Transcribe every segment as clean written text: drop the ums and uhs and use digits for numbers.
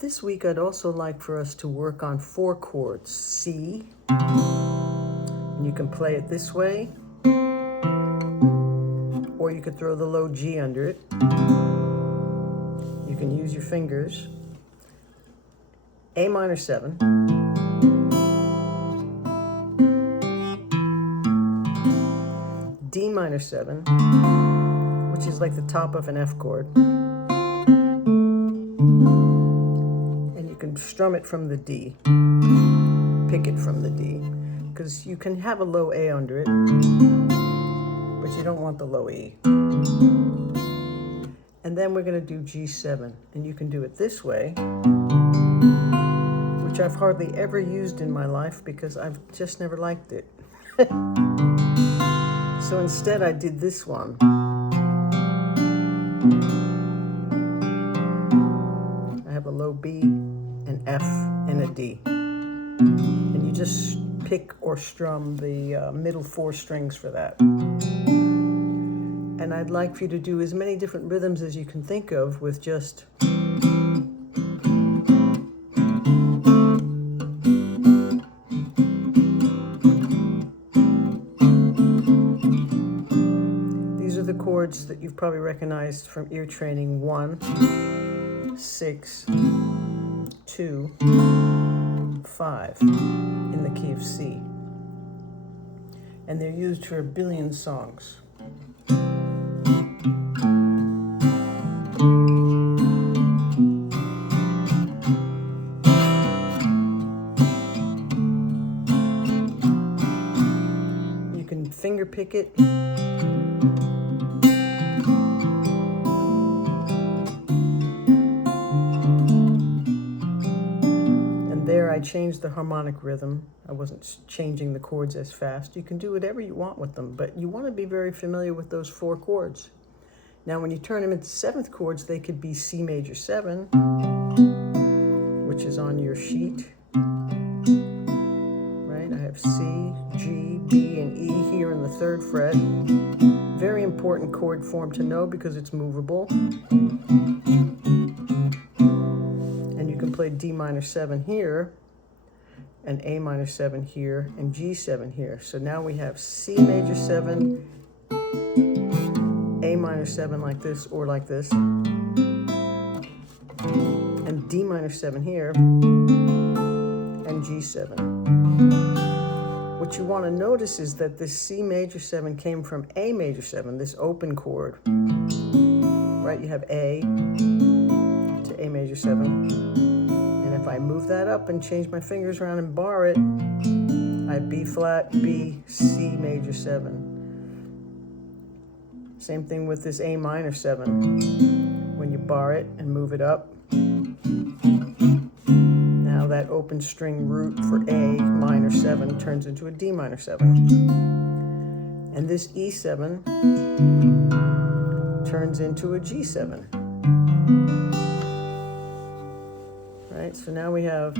This week, I'd also like for us to work on 4 chords. C, and you can play it this way, or you could throw the low G under it. You can use your fingers. A minor 7, D minor 7, which is like the top of an F chord. You can strum it from the D, pick it from the D, because you can have a low A under it, but you don't want the low E. And then we're going to do G7, and you can do it this way, which I've hardly ever used in my life because I've just never liked it. So instead I did this one. I have a low B, an F, and a D. And you just pick or strum the middle 4 strings for that. And I'd like for you to do as many different rhythms as you can think of with just these are the chords that you've probably recognized from ear training: 1, 6, 2, 5 in the key of C. And they're used for a billion songs. You can finger pick it. I changed the harmonic rhythm. I wasn't changing the chords as fast. You can do whatever you want with them, but you want to be very familiar with those 4 chords. Now, when you turn them into 7th chords, they could be C major 7, which is on your sheet. Right? I have C, G, B, and E here in the 3rd fret. Very important chord form to know because it's movable. And you can play D minor 7 here, and A minor 7 here, and G7 here. So now we have C major 7, A minor 7 like this or like this, and D minor 7 here, and G7. What you want to notice is that this C major 7 came from A major 7, this open chord. Right? You have A to A major 7. If I move that up and change my fingers around and bar it, I have B flat, B, C major 7. Same thing with this A minor 7. When you bar it and move it up, now that open string root for A minor 7 turns into a D minor 7. And this E7 turns into a G7. Right, so now we have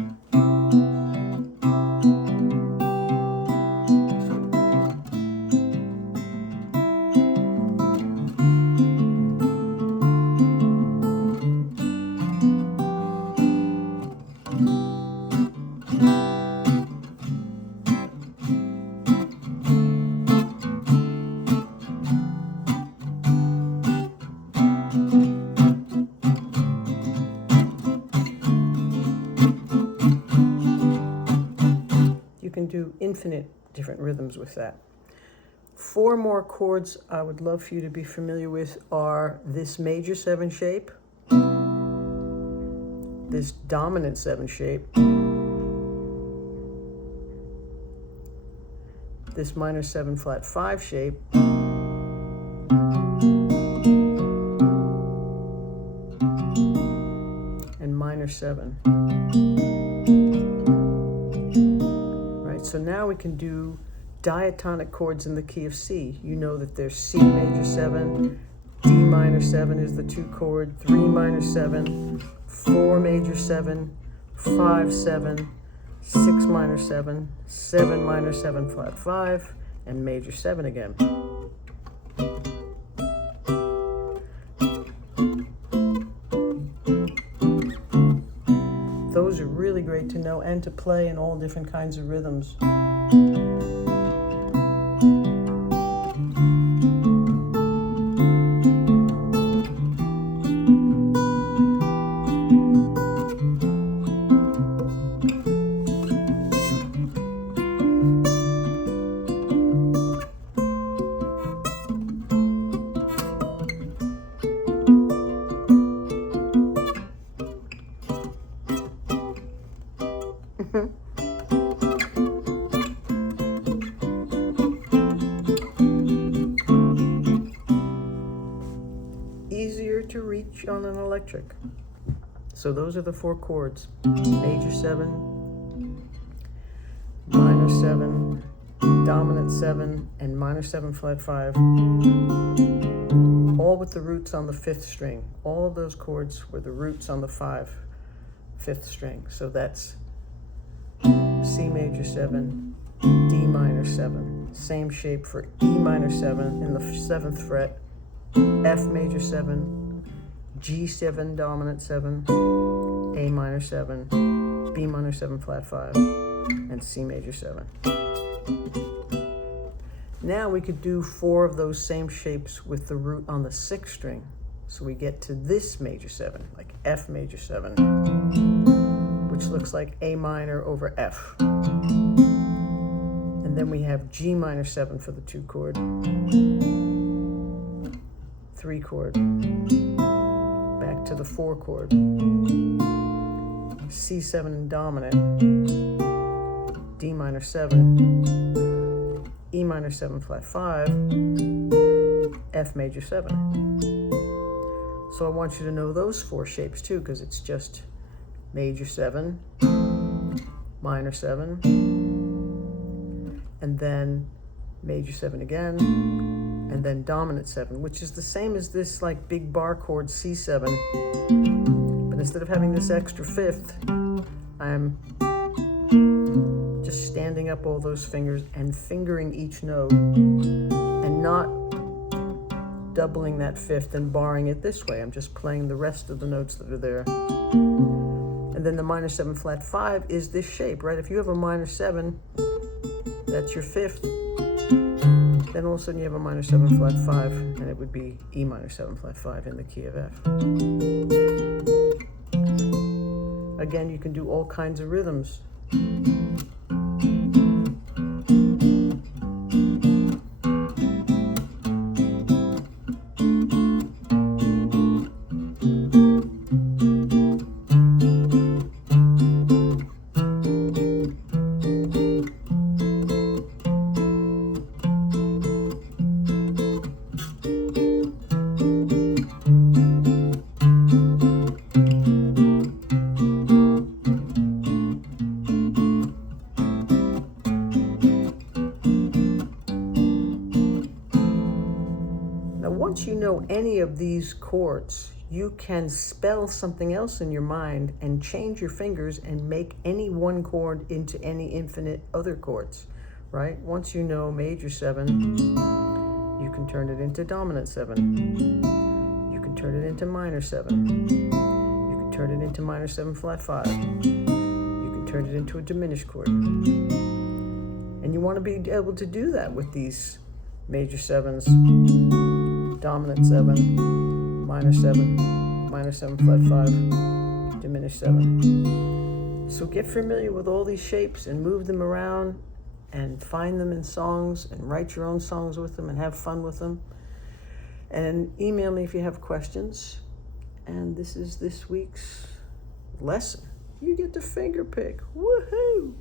do infinite different rhythms with that. 4 more chords I would love for you to be familiar with are this major 7 shape, this dominant 7 shape, this minor 7 flat 5 shape, and minor 7. So now we can do diatonic chords in the key of C. You know that there's C major 7, D minor 7 is the 2 chord, 3 minor 7, 4 major 7, 5 7, 6 minor 7, 7 minor 7 flat 5, and major 7 again. really great to know and to play in all different kinds of rhythms. Easier to reach on an electric. So those are the 4 chords: major 7, minor 7, dominant 7, and minor 7 flat 5, all with the roots on the 5th string. All of those chords were the roots on the 5th string. So that's C major 7, D minor 7. Same shape for E minor 7 in the 7th fret, F major 7, G7 dominant 7, A minor 7, B minor 7 flat 5, and C major 7. Now we could do 4 of those same shapes with the root on the 6th string. So we get to this major 7, like F major 7, which looks like A minor over F. And then we have G minor 7 for the 2 chord, 3 chord, back to the 4 chord, C7 and dominant, D minor 7, E minor 7 flat 5, F major 7. So I want you to know those 4 shapes too, because it's just major 7, minor 7, and then major 7 again, and then dominant 7, which is the same as this like big bar chord C7, but instead of having this extra 5th, I'm just standing up all those fingers and fingering each note and not doubling that 5th and barring it this way. I'm just playing the rest of the notes that are there. And then the minor 7 flat 5 is this shape, right? If you have a minor 7, that's your 5th. Then all of a sudden you have a minor 7 flat 5, and it would be E minor 7 flat 5 in the key of F. Again, you can do all kinds of rhythms. Once you know any of these chords, you can spell something else in your mind and change your fingers and make any one chord into any infinite other chords, right? Once you know major 7, you can turn it into dominant 7. You can turn it into minor 7. You can turn it into minor 7 flat 5. You can turn it into a diminished chord. And you want to be able to do that with these major 7s. Dominant 7, minor 7, minor 7 flat 5, diminished 7. So get familiar with all these shapes and move them around and find them in songs and write your own songs with them and have fun with them. And email me if you have questions. And this is this week's lesson. You get to finger pick. Woohoo!